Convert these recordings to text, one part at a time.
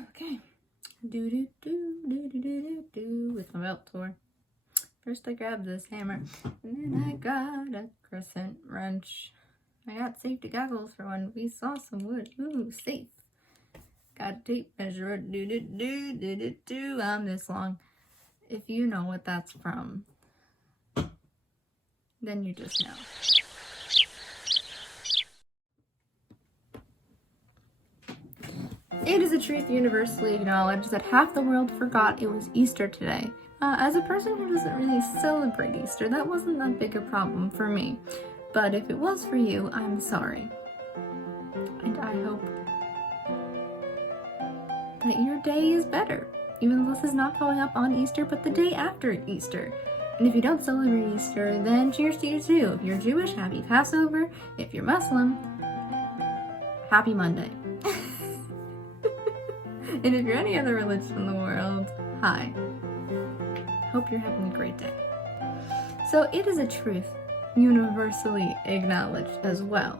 Okay. Do with my belt tour. First I grabbed this hammer, and then I got a crescent wrench. I got safety goggles for when we saw some wood. Ooh, safe. Got a tape measure. I'm this long. If you know what that's from, then you just know. It is a truth universally acknowledged that half the world forgot it was Easter today. As a person who doesn't really celebrate Easter, that wasn't that big a problem for me. But if it was for you, I'm sorry. And I hope that your day is better. Even though this is not going up on Easter, but the day after Easter. And if you don't celebrate Easter, then cheers to you too. If you're Jewish, happy Passover. If you're Muslim, happy Monday. And if you're any other religion in the world, hi. Hope you're having a great day. So it is a truth universally acknowledged as well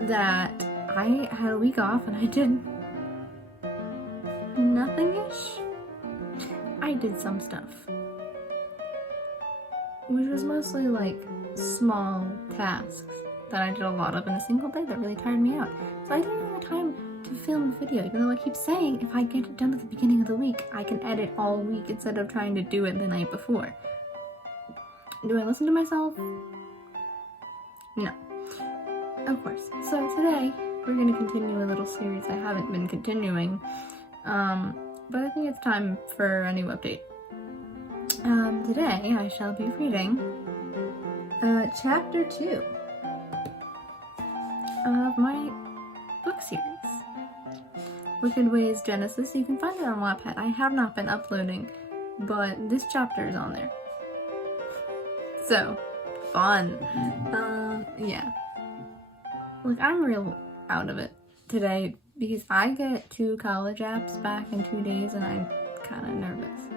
that I had a week off and I did nothing-ish. I did some stuff, which was mostly like small tasks that I did a lot of in a single day that really tired me out. So I didn't have the time to film a video, even though I keep saying if I get it done at the beginning of the week, I can edit all week instead of trying to do it the night before. Do I listen to myself? No. Of course. So today, we're going to continue a little series I haven't been continuing, but I think it's time for a new update. Today, I shall be reading Chapter 2 of my book series, Wicked Ways Genesis. You can find it on Wattpad. I have not been uploading, but this chapter is on there. So, fun. Yeah. Like, I'm real out of it today because I get 2 college apps back in 2 days and I'm kind of nervous.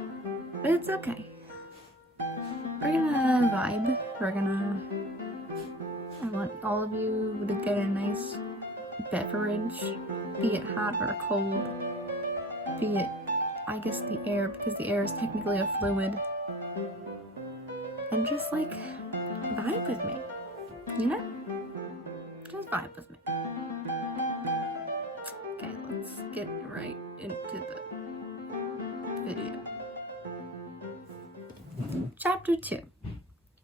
But it's okay. We're gonna vibe. I want all of you to get a nice beverage, be it hot or cold, be it, I guess, the air, because the air is technically a fluid, and just like vibe with me, you know? Just vibe with me. Okay, let's get right into the video. Chapter 2.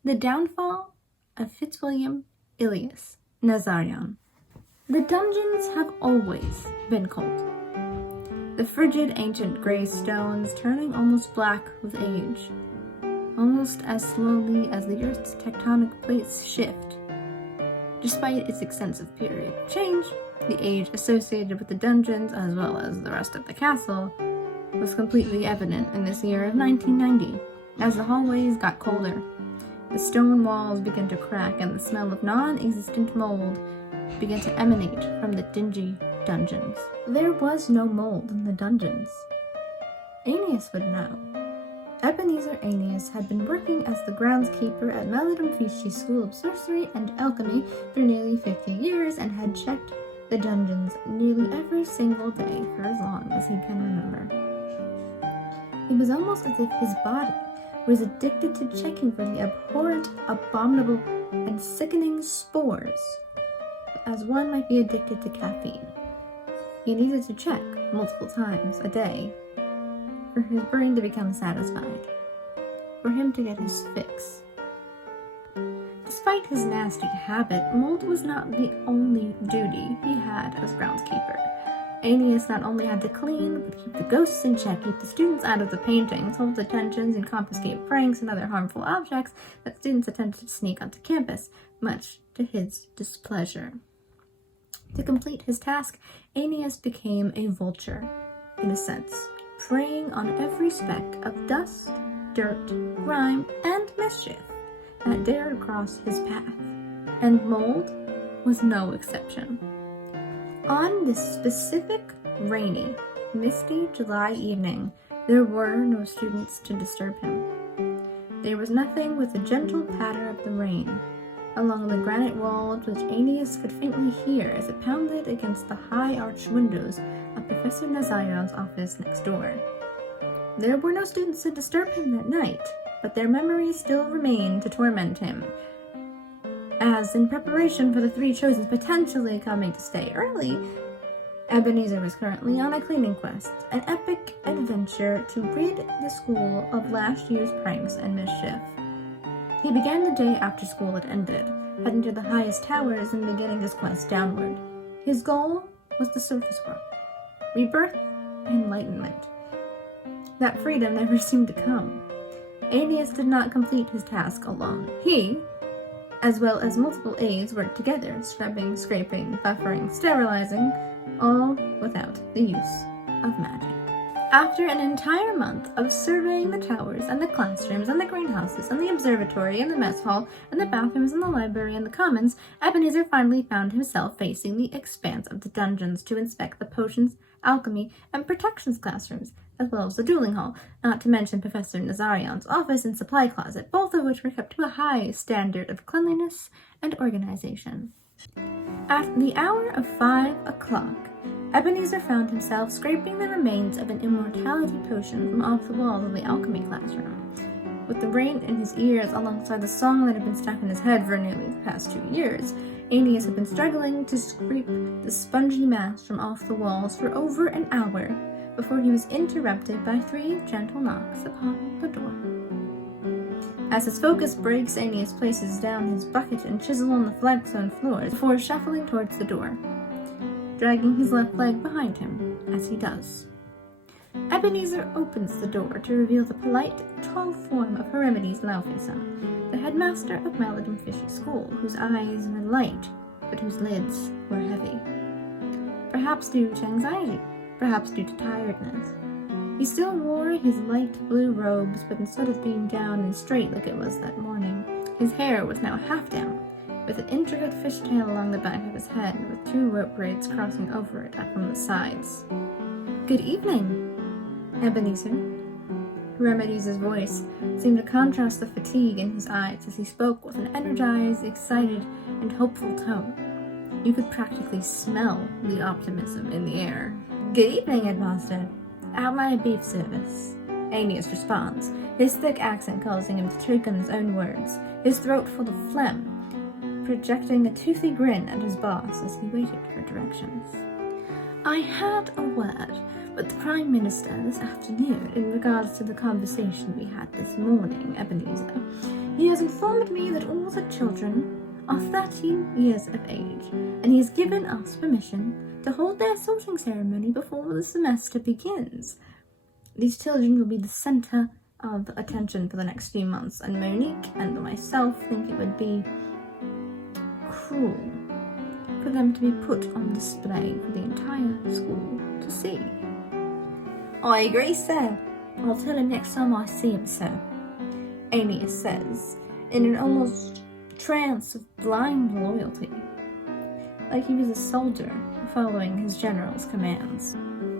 The Downfall of Fitzwilliam Ilias Nazarian. The dungeons have always been cold. The frigid ancient gray stones turning almost black with age, almost as slowly as the Earth's tectonic plates shift. Despite its extensive period of change, the age associated with the dungeons, as well as the rest of the castle, was completely evident in this year of 1990, as the hallways got colder. The stone walls began to crack and the smell of non-existent mold began to emanate from the dingy dungeons. There was no mold in the dungeons. Aeneas would know. Ebenezer Aeneas had been working as the groundskeeper at Melodum Fici School of Sorcery and Alchemy for nearly 50 years and had checked the dungeons nearly every single day for as long as he can remember. It was almost as if his body was addicted to checking for the abhorrent, abominable, and sickening spores, as one might be addicted to caffeine. He needed to check multiple times a day for his brain to become satisfied, for him to get his fix. Despite his nasty habit, mold was not the only duty he had as groundskeeper. Aeneas not only had to clean, but keep the ghosts in check, keep the students out of the paintings, hold detentions, and confiscate pranks and other harmful objects that students attempted to sneak onto campus, much to his displeasure. To complete his task, Aeneas became a vulture, in a sense, preying on every speck of dust, dirt, grime, and mischief that dared cross his path, and mold was no exception. On this specific, rainy, misty July evening, there were no students to disturb him. There was nothing but the gentle patter of the rain, along the granite walls which Aeneas could faintly hear as it pounded against the high arched windows of Professor Nazarion's office next door. There were no students to disturb him that night, but their memories still remained to torment him, as in preparation for the three chosen potentially coming to stay early, Ebenezer was currently on a cleaning quest, an epic adventure to rid the school of last year's pranks and mischief. He began the day after school had ended, heading to the highest towers and beginning his quest downward. His goal was the surface world, rebirth, enlightenment. That freedom never seemed to come. Aeneas did not complete his task alone. He, as well as multiple aides, worked together, scrubbing, scraping, buffering, sterilizing, all without the use of magic. After an entire month of surveying the towers and the classrooms and the greenhouses and the observatory and the mess hall and the bathrooms and the library and the commons, Ebenezer finally found himself facing the expanse of the dungeons to inspect the potions, alchemy, and protections classrooms, as well as the dueling hall, not to mention Professor Nazarion's office and supply closet, both of which were kept to a high standard of cleanliness and organization. At the hour of 5 o'clock, Ebenezer found himself scraping the remains of an immortality potion from off the walls of the alchemy classroom. With the rain in his ears alongside the song that had been stuck in his head for nearly the past 2 years, Aeneas had been struggling to scrape the spongy mass from off the walls for over an hour before he was interrupted by 3 gentle knocks upon the door. As his focus breaks, Aeneas places down his bucket and chisel on the flagstone floors before shuffling towards the door, dragging his left leg behind him as he does. Ebenezer opens the door to reveal the polite, tall form of Heromedes Laufeyson, the headmaster of Maladin Fishy School, whose eyes were light, but whose lids were heavy. Perhaps due to anxiety, perhaps due to tiredness. He still wore his light blue robes, but instead of being down and straight like it was that morning, his hair was now half down, with an intricate fishtail along the back of his head, with 2 rope braids crossing over it from the sides. "Good evening, Ebenezer." Heromedes' voice seemed to contrast the fatigue in his eyes as he spoke with an energized, excited, and hopeful tone. You could practically smell the optimism in the air. "Good evening, Headmaster. How may I be of service?" Aeneas responds, his thick accent causing him to choke on his own words, his throat full of phlegm, projecting a toothy grin at his boss as he waited for directions. "I had a word with the Prime Minister this afternoon in regards to the conversation we had this morning, Ebenezer. He has informed me that all the children are 13 years of age, and he has given us permission to hold their sorting ceremony before the semester begins. These children will be the center of attention for the next few months, and Monique and myself think it would be cruel for them to be put on display for the entire school to see." "I agree, sir. I'll tell him next time I see him, sir," Aeneas says, in an almost trance of blind loyalty, like he was a soldier following his general's commands.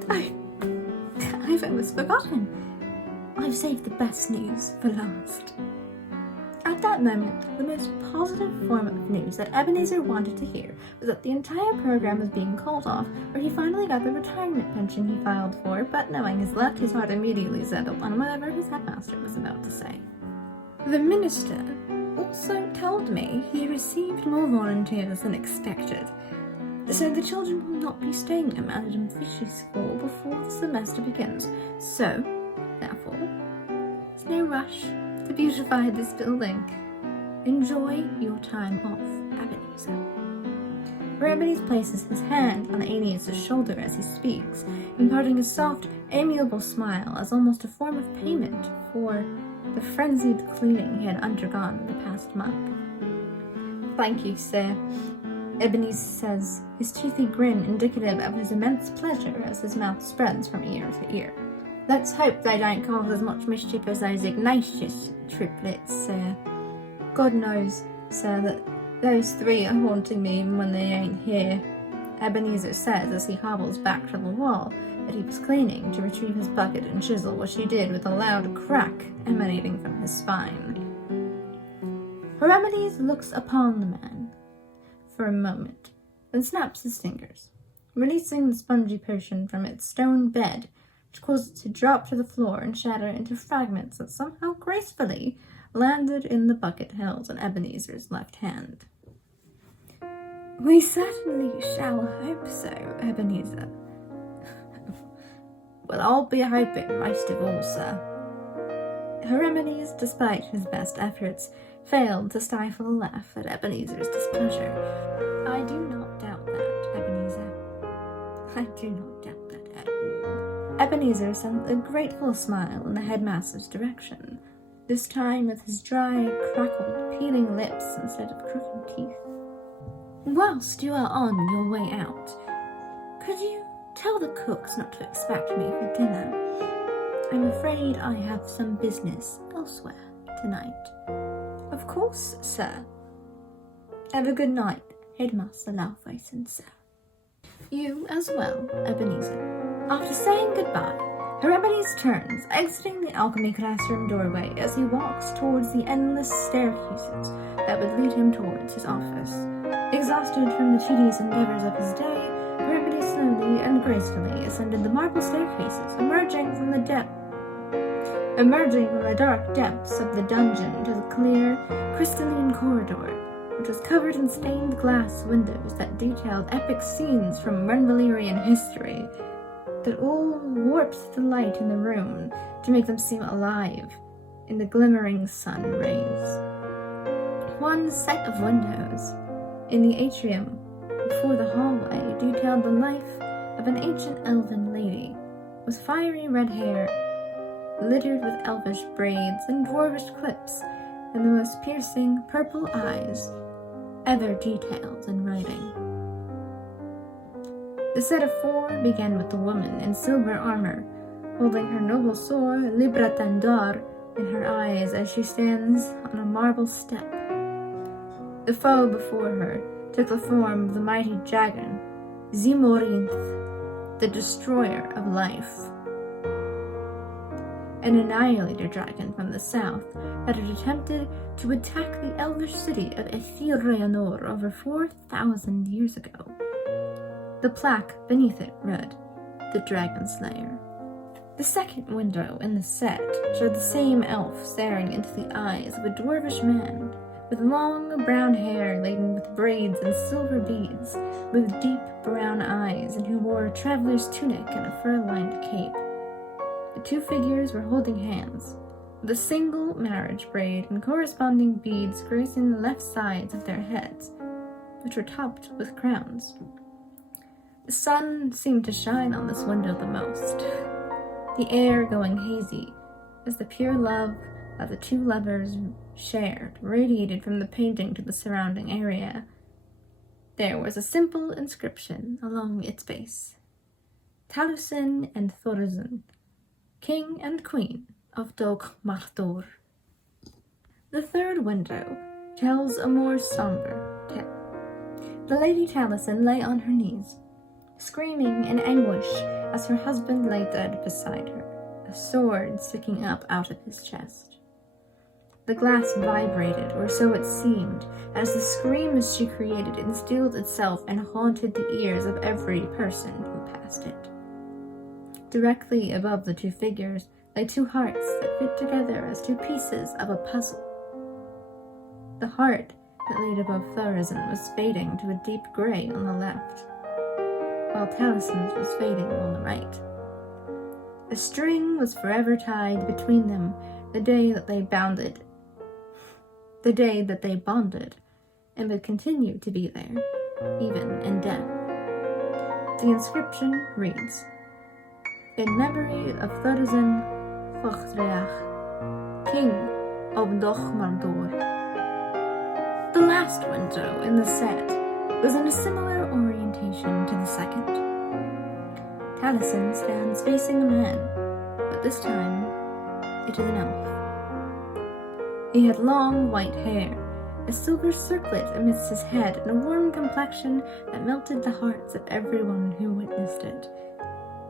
I've almost forgotten. I've saved the best news for last." At that moment, the most positive form of news that Ebenezer wanted to hear was that the entire program was being called off, or he finally got the retirement pension he filed for, but knowing his luck, his heart immediately settled on whatever his headmaster was about to say. "The minister also told me he received more volunteers than expected, so the children will not be staying at Maladin Fishy School before the semester begins. So, therefore, there's no rush to beautify this building. Enjoy your time off, Ebenezer." Heromedes places his hand on Aeneas' shoulder as he speaks, imparting a soft, amiable smile as almost a form of payment for the frenzied cleaning he had undergone in the past month. "Thank you, sir," Ebenezer says, his toothy grin indicative of his immense pleasure as his mouth spreads from ear to ear. "Let's hope they don't cause as much mischief as those Ignatius triplets, sir. God knows, sir, that those 3 are haunting me even when they ain't here," Ebenezer says as he hobbles back to the wall that he was cleaning to retrieve his bucket and chisel, which he did with a loud crack emanating from his spine. Hermides looks upon the man for a moment, then snaps his fingers, releasing the spongy potion from its stone bed, which caused it to drop to the floor and shatter into fragments that somehow gracefully landed in the bucket held in Ebenezer's left hand. "We certainly shall hope so, Ebenezer." "Well, I'll be hoping most of all, sir." Hermides, despite his best efforts, failed to stifle a laugh at Ebenezer's displeasure. "I do not doubt that, Ebenezer. I do not doubt that at all." Ebenezer sent a grateful smile in the headmaster's direction, this time with his dry, crackled, peeling lips instead of crooked teeth. "Whilst you are on your way out, could you tell the cooks not to expect me for dinner? I'm afraid I have some business elsewhere tonight." "Of course, sir." "Have a good night, Headmaster Laufeyson, sir." "You as well, Ebenezer." After saying goodbye, Hermides turns, exiting the alchemy classroom doorway as he walks towards the endless staircases that would lead him towards his office. Exhausted from the tedious endeavors of his day, Hermides slowly and gracefully ascended the marble staircases, emerging from the dark depths of the dungeon to the clear, crystalline corridor, which was covered in stained glass windows that detailed epic scenes from Renvalerian history that all warped the light in the room to make them seem alive in the glimmering sun rays. One set of windows in the atrium before the hallway detailed the life of an ancient elven lady with fiery red hair, littered with elvish braids and dwarvish clips, and the most piercing purple eyes ever detailed in writing. The set of four began with the woman in silver armor, holding her noble sword, Libra Tandor, in her eyes as she stands on a marble step. The foe before her took the form of the mighty dragon, Zimorinth, the destroyer of life, an annihilator dragon from the south that had attempted to attack the elvish city of Ethir over 4,000 years ago. The plaque beneath it read, "The Dragon Slayer." The second window in the set showed the same elf staring into the eyes of a dwarvish man with long brown hair laden with braids and silver beads, with deep brown eyes, and who wore a traveler's tunic and a fur-lined cape. The two figures were holding hands, with a single marriage braid and corresponding beads gracing the left sides of their heads, which were topped with crowns. The sun seemed to shine on this window the most, the air going hazy as the pure love that the two lovers shared radiated from the painting to the surrounding area. There was a simple inscription along its base: Taliesin and Thorazin, King and Queen of Dog Martor. The third window tells a more somber tale. The Lady Taliesin lay on her knees, screaming in anguish as her husband lay dead beside her, a sword sticking up out of his chest. The glass vibrated, or so it seemed, as the screams she created instilled itself and haunted the ears of every person who passed it. Directly above the two figures lay two hearts that fit together as two pieces of a puzzle. The heart that laid above Thorazin was fading to a deep gray on the left, while Talison's was fading on the right. A string was forever tied between them the day that they bonded, and would continue to be there, even in death. The inscription reads, "In memory of Thorazin Fochdreach, King of Doch Mardor." The last window in the set was in a similar orientation to the second. Taliesin stands facing a man, but this time it is an elf. He had long white hair, a silver circlet amidst his head, and a warm complexion that melted the hearts of everyone who witnessed it.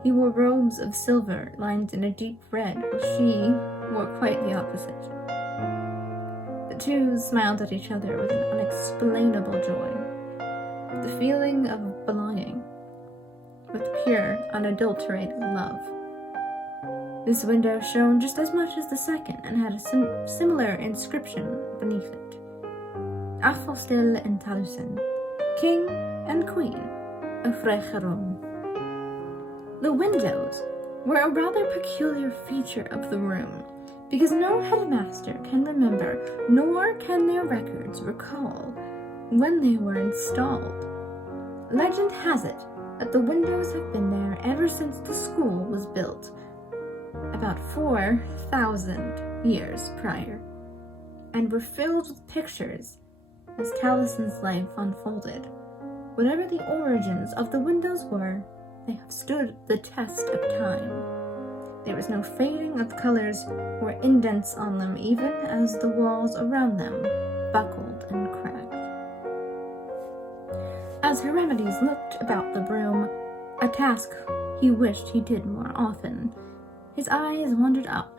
He wore robes of silver lined in a deep red, while she wore quite the opposite. The two smiled at each other with an unexplainable joy, the feeling of belonging, with pure, unadulterated love. This window shone just as much as the second and had a similar inscription beneath it. Afostil en Talusen, King and Queen of Frecheron. The windows were a rather peculiar feature of the room, because no headmaster can remember, nor can their records recall, when they were installed. Legend has it that the windows have been there ever since the school was built, about 4,000 years prior, and were filled with pictures as Talison's life unfolded. Whatever the origins of the windows were, they have stood the test of time. There was no fading of colors or indents on them, even as the walls around them buckled and cracked. As Heremides looked about the room, a task he wished he did more often, his eyes wandered up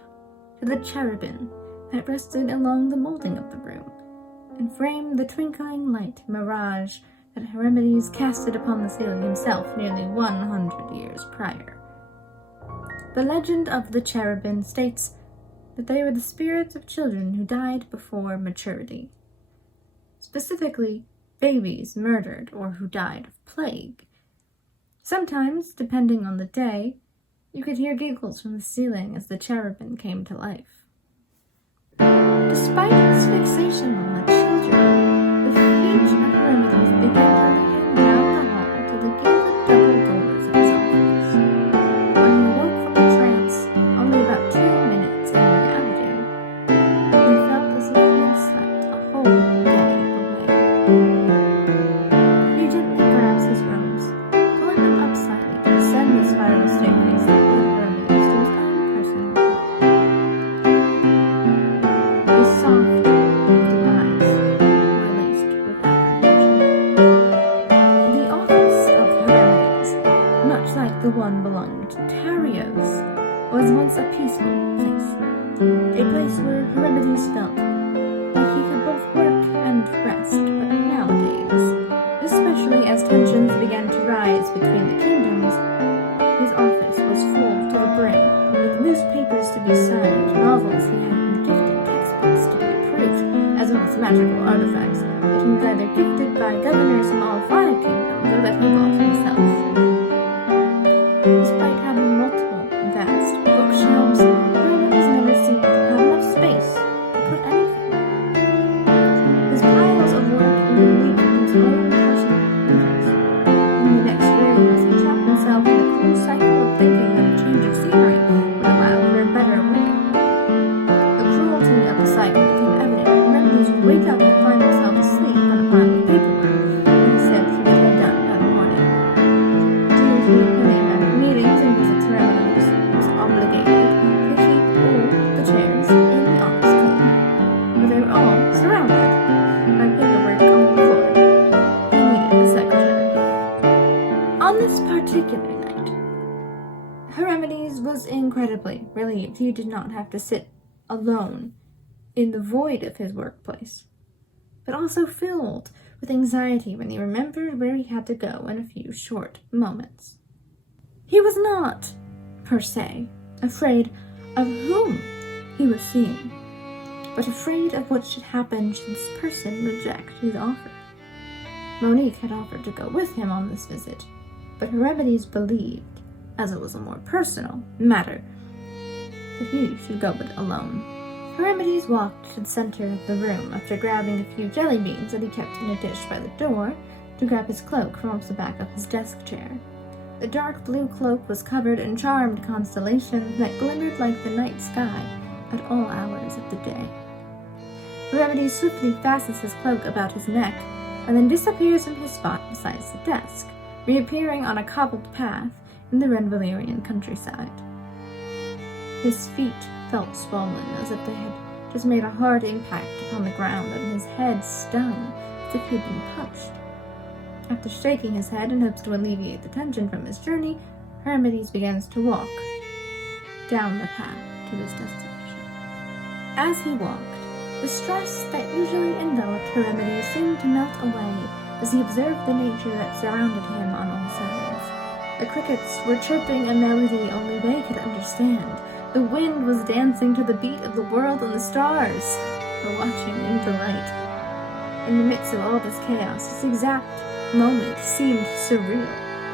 to the cherubim that rested along the molding of the room, and framed the twinkling light mirage that Heremides casted upon the ceiling himself nearly 100 years prior. The legend of the cherubim states that they were the spirits of children who died before maturity, specifically babies murdered or who died of plague. Sometimes, depending on the day, you could hear giggles from the ceiling as the cherubim came to life. Despite his fixation on the children, the feet of Heremides began to lead him down the hall to the gilded double doors of his office. When he awoke from a trance, only about 2 minutes in reality, he felt as if he had slept a whole day away. He gently grabs his robes, pulling them up slightly to ascend the spiral staircase that led Heremides to his own personal hall. His soft blue eyes were laced with apprehension. The office of Heremides, much like the one belonging to Tarios, was once a peaceful place, a place where Heremides felt like he could both work and rest. But nowadays, especially as tensions began to rise between the kingdoms, his office was full to the brim with newspapers to be signed, novels he had been gifted, textbooks to be approved, as well as magical artifacts that he was either gifted by governors from all 5 kingdoms or that he bought himself. Despite having multiple vast bookshelves, Heremides never seemed to have enough space to put anything. His piles of work even leaked his own personal computers. In the next room, as he trapped himself in the cruel cycle of thinking that a change of scenery would allow for a better working. The cruelty of the cycle became evident. Heremides would wake up and find himself asleep on a pile of paperwork that he said he would have done that morning. Due to the amount of meetings and visits Heremides was obligated to keep all the chairs in the office clean, but they were all surrounded by paperwork on the floor. He needed a secretary. On this particular night, Heremides was incredibly relieved he did not have to sit alone in the void of his workplace, but also filled with anxiety when he remembered where he had to go in a few short moments. He was not, per se, afraid of whom he was seeing, but afraid of what should happen should this person reject his offer. Monique had offered to go with him on this visit, but Heremides believed, as it was a more personal matter, that he should go it alone. Heremides walked to the center of the room after grabbing a few jelly beans that he kept in a dish by the door to grab his cloak from off the back of his desk chair. The dark blue cloak was covered in charmed constellations that glimmered like the night sky at all hours of the day. Heremides swiftly fastens his cloak about his neck and then disappears from his spot beside the desk, reappearing on a cobbled path in the Renvalerian countryside. His feet felt swollen, as if they had just made a hard impact upon the ground, and his head stung as if he had been punched. After shaking his head in hopes to alleviate the tension from his journey, Heremides begins to walk down the path to his destination. As he walked, The stress that usually enveloped Hermione seemed to melt away as he observed the nature that surrounded him on all sides. The crickets were chirping a melody only they could understand. The wind was dancing to the beat of the world, and the stars were watching in delight. In the midst of all this chaos, this exact moment seemed surreal.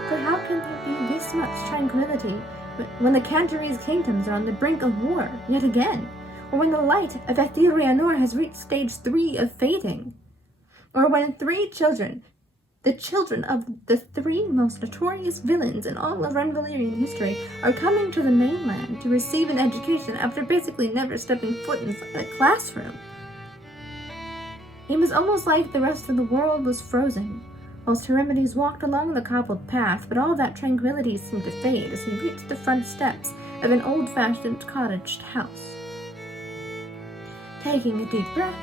For how can there be this much tranquility when the Canterbury's kingdoms are on the brink of war yet again? Or when the light of Exhilarating has reached stage 3 of fading? Or when 3 children, the children of the 3 most notorious villains in all of Renvillarian history, are coming to the mainland to receive an education after basically never stepping foot inside a classroom? It was almost like the rest of the world was frozen, whilst Hermione walked along the cobbled path, but all that tranquility seemed to fade as he reached the front steps of an old-fashioned cottaged house. Taking a deep breath,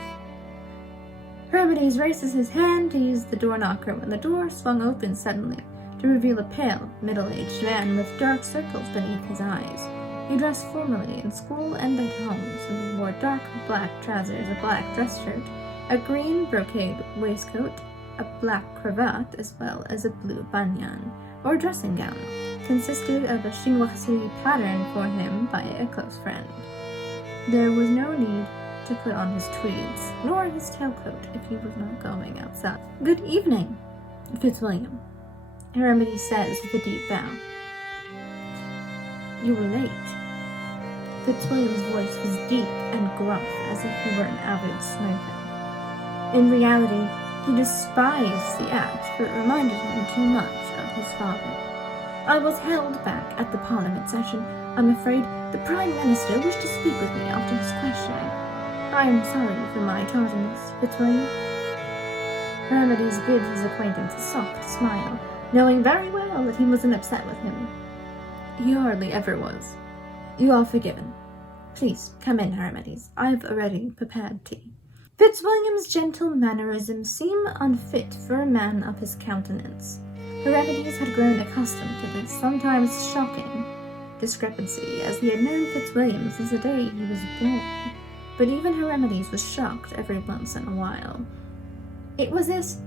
Hermione raises his hand to use the door knocker when the door swung open suddenly to reveal a pale, middle-aged man with dark circles beneath his eyes. He dressed formally in school and at home, so he wore dark black trousers, a black dress shirt, a green brocade waistcoat, a black cravat, as well as a blue banyan, or dressing gown, consisted of a chinoiserie pattern for him by a close friend. There was no need to put on his tweeds, nor his tailcoat if he was not going outside. "Good evening, Fitzwilliam," Hermione says with a deep bow. "You were late." Fitzwilliam's voice was deep and gruff, as if he were an avid smoker. In reality, he despised the act, for it reminded him too much of his father. "I was held back at the Parliament session. I'm afraid the Prime Minister wished to speak with me after his questioning. I am sorry for my tardiness, Fitzwilliam." Hermione gives his acquaintance a soft smile, knowing very well that he wasn't upset with him. He hardly ever was. "You are forgiven. Please come in, Hermione. I've already prepared tea." Fitzwilliam's gentle mannerisms seem unfit for a man of his countenance. Hermione had grown accustomed to this sometimes shocking discrepancy, as he had known Fitzwilliam since the day he was born. But even Hermione was shocked every once in a while. It was as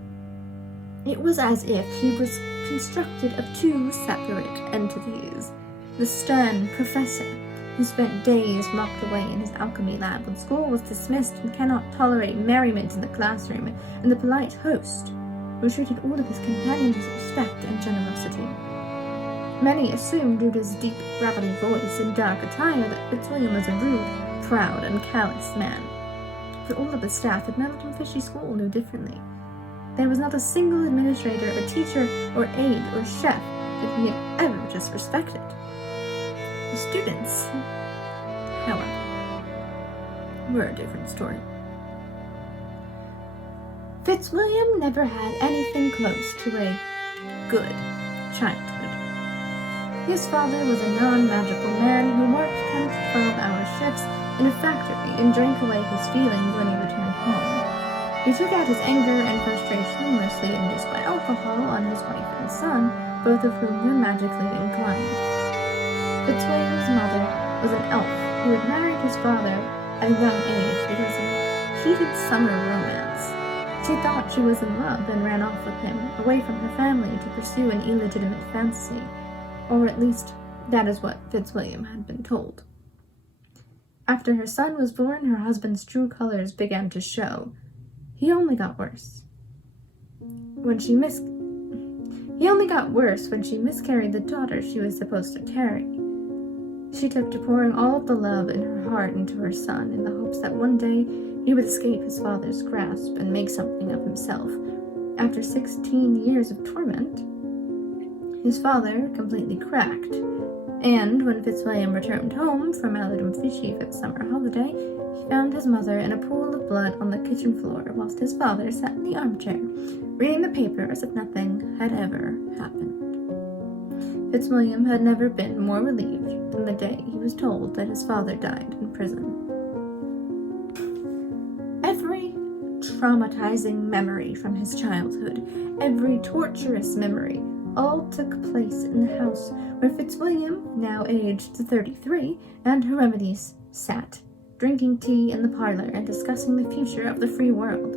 if he was constructed of 2 separate entities. The stern professor, who spent days locked away in his alchemy lab when school was dismissed and cannot tolerate merriment in the classroom, and the polite host, who treated all of his companions with respect and generosity. Many assumed due to his deep, gravelly voice and dark attire that Fitzwilliam was a rude, proud, and callous man. But all of the staff at Meldrum Fishy School knew differently. There was not a single administrator or teacher or aide or chef that he had ever disrespected. The students, however, were a different story. Fitzwilliam never had anything close to a good childhood. His father was a non-magical man who worked 10 to 12-hour shifts in a factory and drank away his feelings when he returned home. He took out his anger and frustration, mostly induced by alcohol, on his wife and son, both of whom were magically inclined. Fitzwilliam's mother was an elf who had married his father at a young age because of a heated summer romance. She thought she was in love and ran off with him, away from her family, to pursue an illegitimate fantasy. Or at least, that is what Fitzwilliam had been told. After her son was born, her husband's true colors began to show. He only got worse when she miscarried the daughter she was supposed to carry. She took to pouring all of the love in her heart into her son in the hopes that one day he would escape his father's grasp and make something of himself. After 16 years of torment, his father completely cracked, and when Fitzwilliam returned home from Aloud Fishy for the summer holiday, he found his mother in a pool of blood on the kitchen floor, whilst his father sat in the armchair, reading the paper as if nothing had ever happened. Fitzwilliam had never been more relieved than the day he was told that his father died in prison. Every traumatizing memory from his childhood, every torturous memory, all took place in the house where Fitzwilliam, now aged 33, and Hermione sat, drinking tea in the parlor and discussing the future of the free world,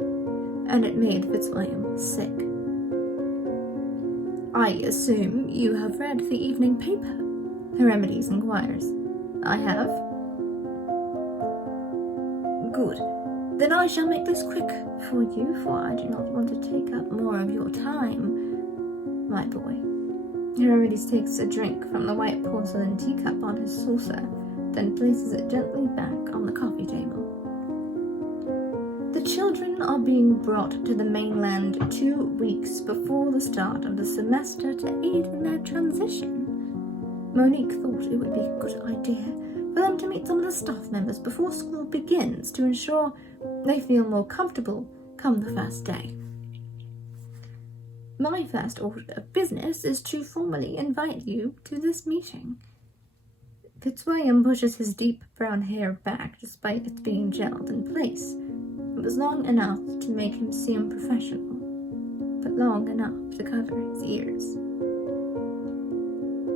and it made Fitzwilliam sick. "I assume you have read the evening paper?" Hermides inquires. "I have." "Good. Then I shall make this quick for you, for I do not want to take up more of your time, my boy." Hermides takes a drink from the white porcelain teacup on his saucer, then places it gently back on the coffee table. "The children are being brought to the mainland 2 weeks before the start of the semester to aid in their transition. Monique thought it would be a good idea for them to meet some of the staff members before school begins to ensure they feel more comfortable come the first day. My first order of business is to formally invite you to this meeting." Fitzwilliam pushes his deep brown hair back despite it being gelled in place. It was long enough to make him seem professional, but long enough to cover his ears.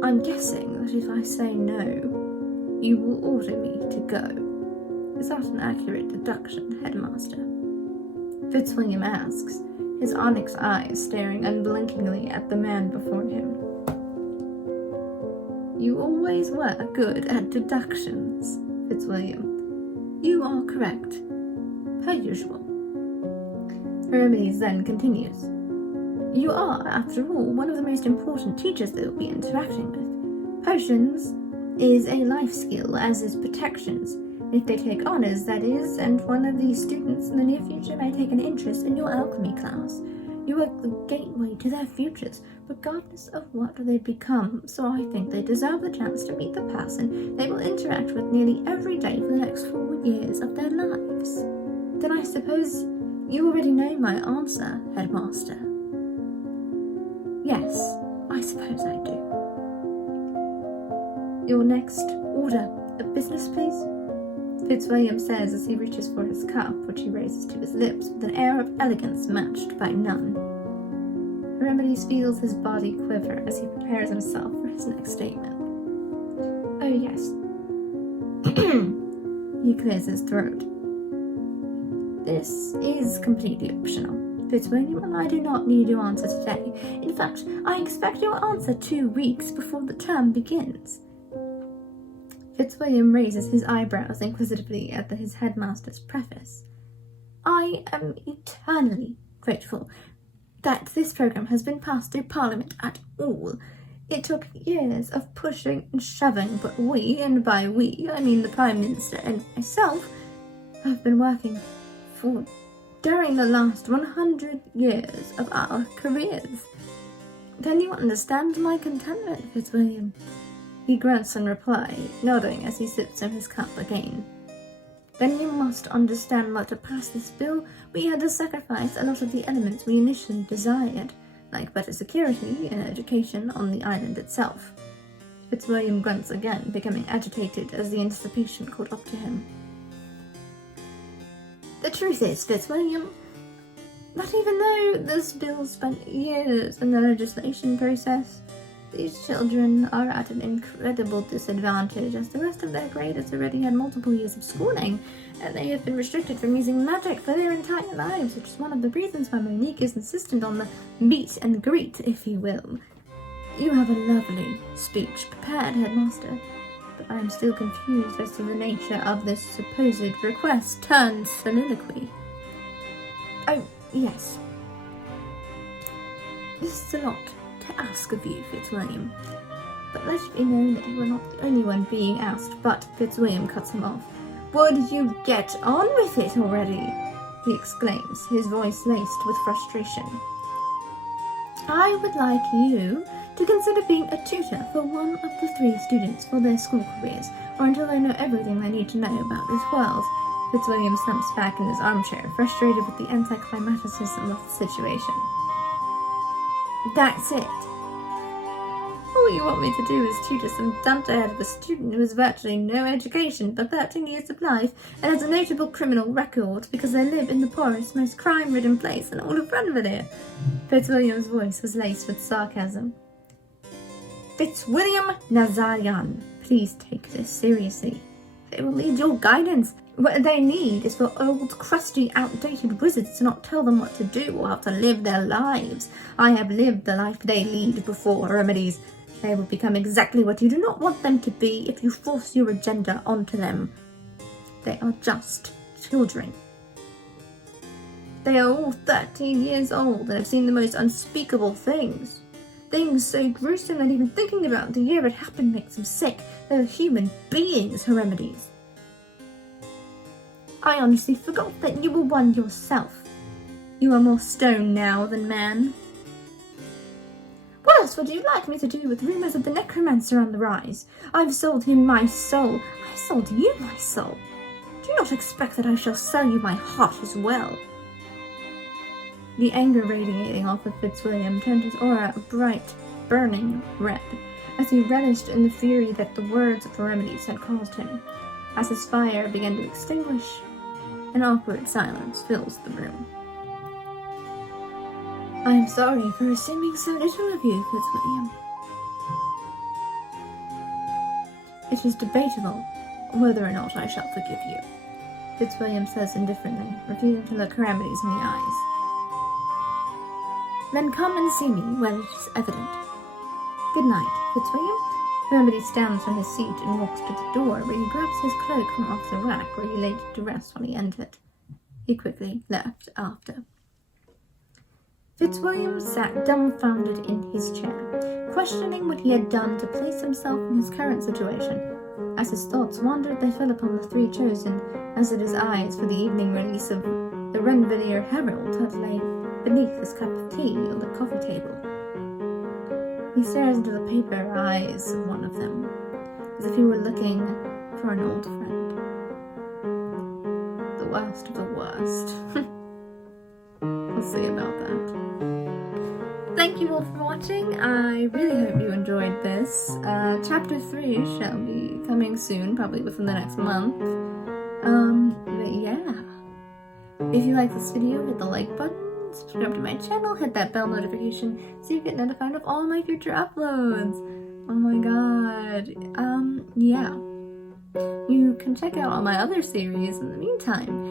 "I'm guessing that if I say no, you will order me to go. Is that an accurate deduction, Headmaster?" Fitzwilliam asks, his onyx eyes staring unblinkingly at the man before him. "You always were good at deductions, Fitzwilliam. You are correct, per usual." Hermides then continues. "You are, after all, one of the most important teachers they will be interacting with. Potions is a life skill, as is protections. If they take honors, that is, and one of these students in the near future may take an interest in your alchemy class. You are the gateway to their futures, regardless of what they become, so I think they deserve the chance to meet the person they will interact with nearly every day for the next 4 years of their lives." "Then I suppose you already know my answer, Headmaster." "Yes, I suppose I do." "Your next order of business, please?" Fitzwilliam says as he reaches for his cup, which he raises to his lips with an air of elegance matched by none. Hermides feels his body quiver as he prepares himself for his next statement. "Oh, yes." He clears his throat. "This is completely optional, Fitzwilliam, and I do not need your answer today. In fact, I expect your answer 2 weeks before the term begins." Fitzwilliam raises his eyebrows inquisitively at his headmaster's preface. "I am eternally grateful that this program has been passed through Parliament at all. It took years of pushing and shoving, but we, and by we, I mean the Prime Minister and myself, have been working for during the last 100 years of our careers. Can you understand my contentment, Fitzwilliam?" He grunts in reply, nodding as he sips from his cup again. "Then you must understand that to pass this bill, we had to sacrifice a lot of the elements we initially desired, like better security and education on the island itself." Fitzwilliam grunts again, becoming agitated as the anticipation caught up to him. "The truth is, Fitzwilliam, that even though this bill spent years in the legislation process, these children are at an incredible disadvantage, as the rest of their grade has already had multiple years of schooling, and they have been restricted from using magic for their entire lives, which is one of the reasons why Monique is insistent on the meet and greet, if you will. You have a lovely speech prepared, Headmaster, but I am still confused as to the nature of this supposed request turned soliloquy." "Oh, yes. This is a lot to ask of you, Fitzwilliam, but let it be known that you are not the only one being asked." But Fitzwilliam cuts him off. "Would you get on with it already?" he exclaims, his voice laced with frustration. "I would like you to consider being a tutor for one of the 3 students for their school careers, or until they know everything they need to know about this world." Fitzwilliam slumps back in his armchair, frustrated with the anticlimaticism of the situation. "That's it. All you want me to do is tutor some dunderhead out of a student who has virtually no education but 13 years of life and has a notable criminal record because they live in the poorest, most crime-ridden place in all of Brenville." Fitzwilliam's voice was laced with sarcasm. "Fitzwilliam Nazarian, please take this seriously. They will need your guidance What they need is for old, crusty, outdated wizards to not tell them what to do or how to live their lives. I have lived the life they lead before, remedies. They will become exactly what you do not want them to be if you force your agenda onto them. They are just children. They are all 13 years old and have seen the most unspeakable things. Things so gruesome that even thinking about the year it happened makes them sick. They're human beings, Heremides. I honestly forgot that you were one yourself. You are more stone now than man. What else would you like me to do with rumors of the necromancer on the rise? I've sold him my soul. I sold you my soul. Do not expect that I shall sell you my heart as well. The anger radiating off of Fitzwilliam turned his aura a bright, burning red, as he relished in the fury that the words of Remedies had caused him. As his fire began to extinguish, an awkward silence fills the room. I am sorry for assuming so little of you, Fitzwilliam. It is debatable whether or not I shall forgive you, Fitzwilliam says indifferently, refusing to look Remedies in the eyes. Then come and see me where it is evident. Good night, Fitzwilliam. Remedy stands from his seat and walks to the door, where he grabs his cloak from off the rack where he laid it to rest when he entered. He quickly left after. Fitzwilliam sat dumbfounded in his chair, questioning what he had done to place himself in his current situation. As his thoughts wandered, they fell upon the three chosen, as did his eyes for the evening release of the Renvilier Herald had lain beneath his cup of tea on the coffee table. He stares into the paper eyes of one of them, as if he were looking for an old friend. The worst of the worst. We'll see about that. Thank you all for watching. I really hope you enjoyed this. Chapter 3 shall be coming soon, probably within the next month. But yeah. If you like this video, hit the like button. Subscribe to my channel, hit that bell notification so you get notified of all my future uploads. Oh my god. Yeah. You can check out all my other series in the meantime.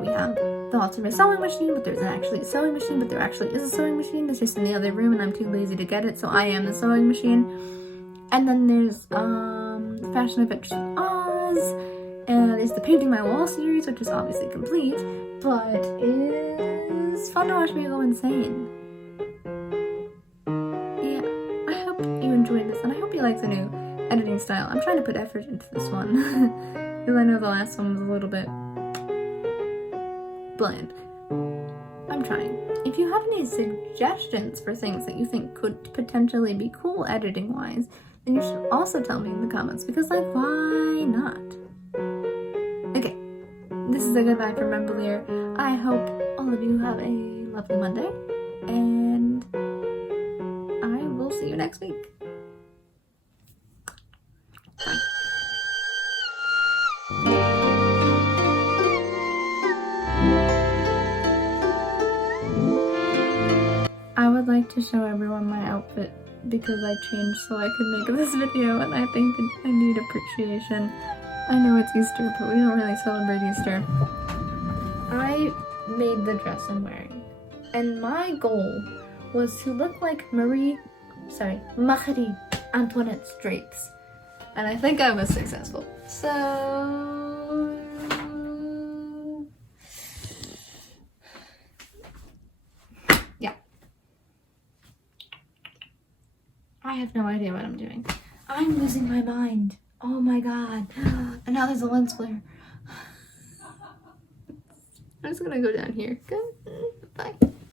We have the Ultimate Sewing Machine, but there's actually a sewing machine, but there actually is a sewing machine. It's just in the other room and I'm too lazy to get it, so I am the sewing machine. And then there's Fashion Adventures of Oz, and there's the Painting My Wall series, which is obviously complete, but it's fun to watch me go insane. Yeah, I hope you enjoyed this, and I hope you like the new editing style. I'm trying to put effort into this one, because I know the last one was a little bit bland. I'm trying. If you have any suggestions for things that you think could potentially be cool editing-wise, then you should also tell me in the comments, because, like, why not? Okay, this is a goodbye from Renvilier. I hope all of you have a lovely Monday, and I will see you next week. Bye. I would like to show everyone my outfit because I changed so I could make this video, and I think I need appreciation. I know it's Easter, but we don't really celebrate Easter. I made the dress I'm wearing, and my goal was to look like Marie Antoinette's drapes, and I think I was successful. So yeah, I have no idea what I'm doing. I'm losing my mind. Oh my god. And now there's a lens flare. I'm just gonna go down here. Good. Bye.